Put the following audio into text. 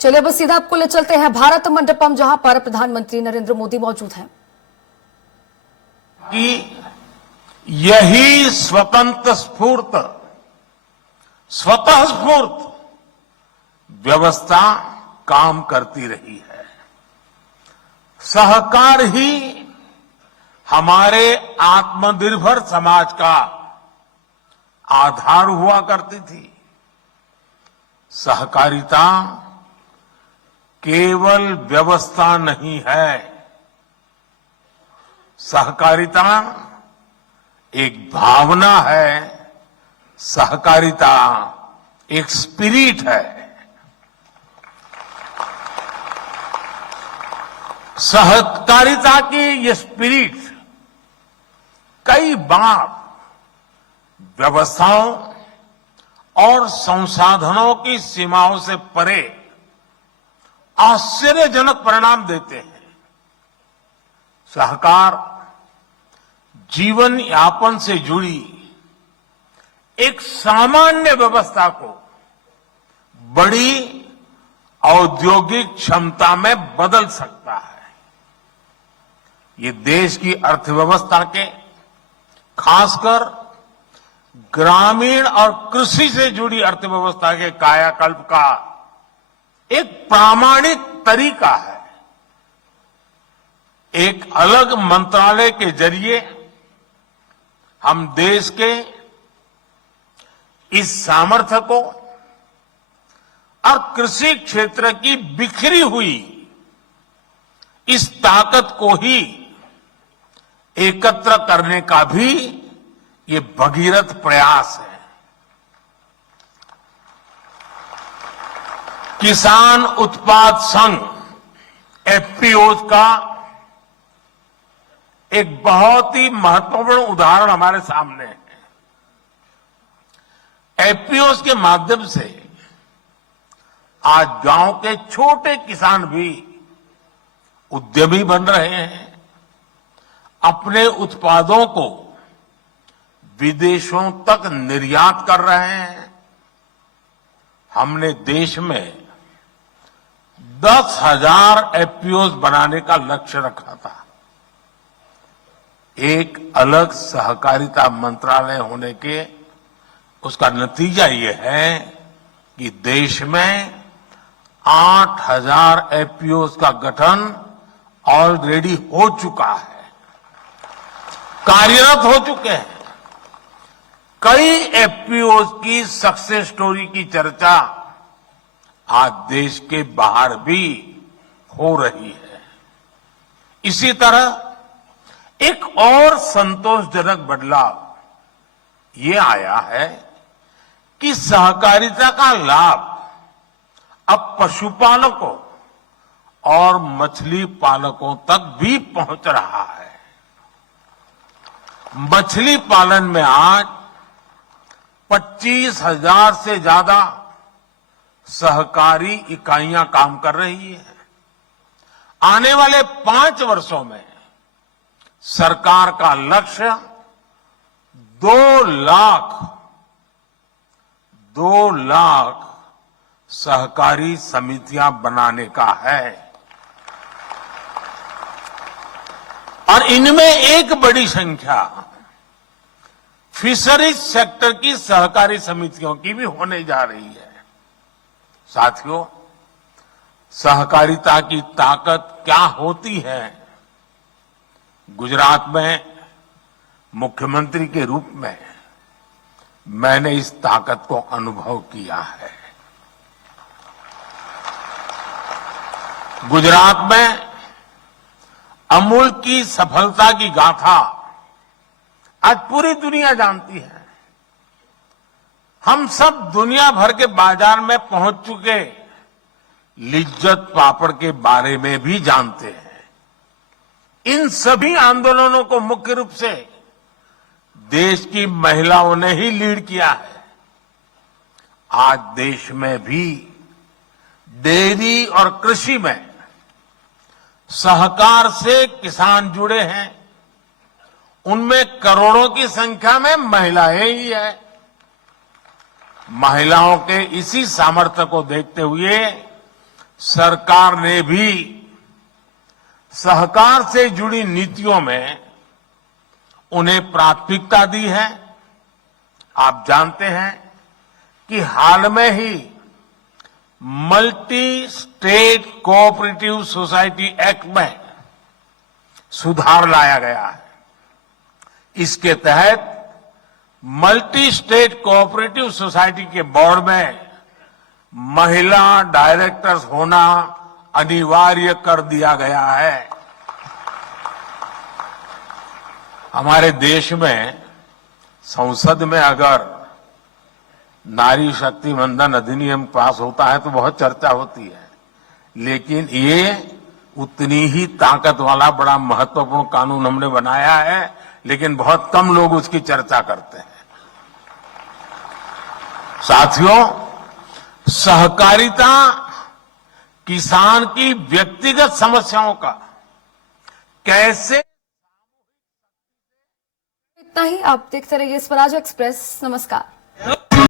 चलिए अब सीधा आपको ले चलते हैं भारत मंडपम, जहां पर प्रधानमंत्री नरेंद्र मोदी मौजूद हैं। कि यही स्वतंत्र स्वतः स्फूर्त व्यवस्था काम करती रही है। सहकार ही हमारे आत्मनिर्भर समाज का आधार हुआ करती थी। सहकारिता केवल व्यवस्था नहीं है, सहकारिता एक भावना है, सहकारिता एक स्पिरिट है। सहकारिता की ये स्पिरिट कई बार व्यवस्थाओं और संसाधनों की सीमाओं से परे आश्चर्यजनक परिणाम देते हैं। सहकार जीवन यापन से जुड़ी एक सामान्य व्यवस्था को बड़ी औद्योगिक क्षमता में बदल सकता है। ये देश की अर्थव्यवस्था के, खासकर ग्रामीण और कृषि से जुड़ी अर्थव्यवस्था के कायाकल्प का एक प्रामाणिक तरीका है। एक अलग मंत्रालय के जरिए हम देश के इस सामर्थ्य को और कृषि क्षेत्र की बिखरी हुई इस ताकत को ही एकत्र करने का भी ये भगीरथ प्रयास है। किसान उत्पाद संघ एफपीओज का एक बहुत ही महत्वपूर्ण उदाहरण हमारे सामने है। एफपीओज के माध्यम से आज गांव के छोटे किसान भी उद्यमी बन रहे हैं, अपने उत्पादों को विदेशों तक निर्यात कर रहे हैं। हमने देश में 10,000 एफपीओज बनाने का लक्ष्य रखा था। एक अलग सहकारिता मंत्रालय होने के उसका नतीजा ये है कि देश में 8,000 एफपीओज का गठन ऑलरेडी हो चुका है, कार्यरत हो चुके हैं। कई एफपीओज की सक्सेस स्टोरी की चर्चा आज देश के बाहर भी हो रही है। इसी तरह एक और संतोषजनक बदलाव ये आया है कि सहकारिता का लाभ अब पशुपालकों और मछली पालकों तक भी पहुंच रहा है। मछली पालन में आज 25,000 से ज्यादा सहकारी इकाइयां काम कर रही है। आने वाले 5 वर्षों में सरकार का लक्ष्य 2 लाख सहकारी समितियां बनाने का है। और इनमें एक बड़ी संख्या फिशरीज सेक्टर की सहकारी समितियों की भी होने जा रही है। साथियों, सहकारिता की ताकत क्या होती है? गुजरात में मुख्यमंत्री के रूप में मैंने इस ताकत को अनुभव किया है। गुजरात में अमूल की सफलता की गाथा आज पूरी दुनिया जानती है। हम सब दुनिया भर के बाजार में पहुंच चुके लिज्जत पापड़ के बारे में भी जानते हैं। इन सभी आंदोलनों को मुख्य रूप से देश की महिलाओं ने ही लीड किया है। आज देश में भी डेयरी और कृषि में सहकार से किसान जुड़े हैं। उनमें करोड़ों की संख्या में महिलाएं ही है। महिलाओं के इसी सामर्थ्य को देखते हुए सरकार ने भी सहकार से जुड़ी नीतियों में उन्हें प्राथमिकता दी है। आप जानते हैं कि हाल में ही multi state cooperative society act में सुधार लाया गया है। इसके तहत मल्टी स्टेट कोऑपरेटिव सोसाइटी के बोर्ड में महिला डायरेक्टर्स होना अनिवार्य कर दिया गया है। हमारे देश में संसद में अगर नारी शक्ति वंदन अधिनियम पास होता है तो बहुत चर्चा होती है, लेकिन ये उतनी ही ताकत वाला बड़ा महत्वपूर्ण कानून हमने बनाया है, लेकिन बहुत कम लोग उसकी चर्चा करते हैं। साथियों, सहकारिता किसान की व्यक्तिगत समस्याओं का कैसे इतना ही। आप देखते रहिए स्वराज एक्सप्रेस। नमस्कार।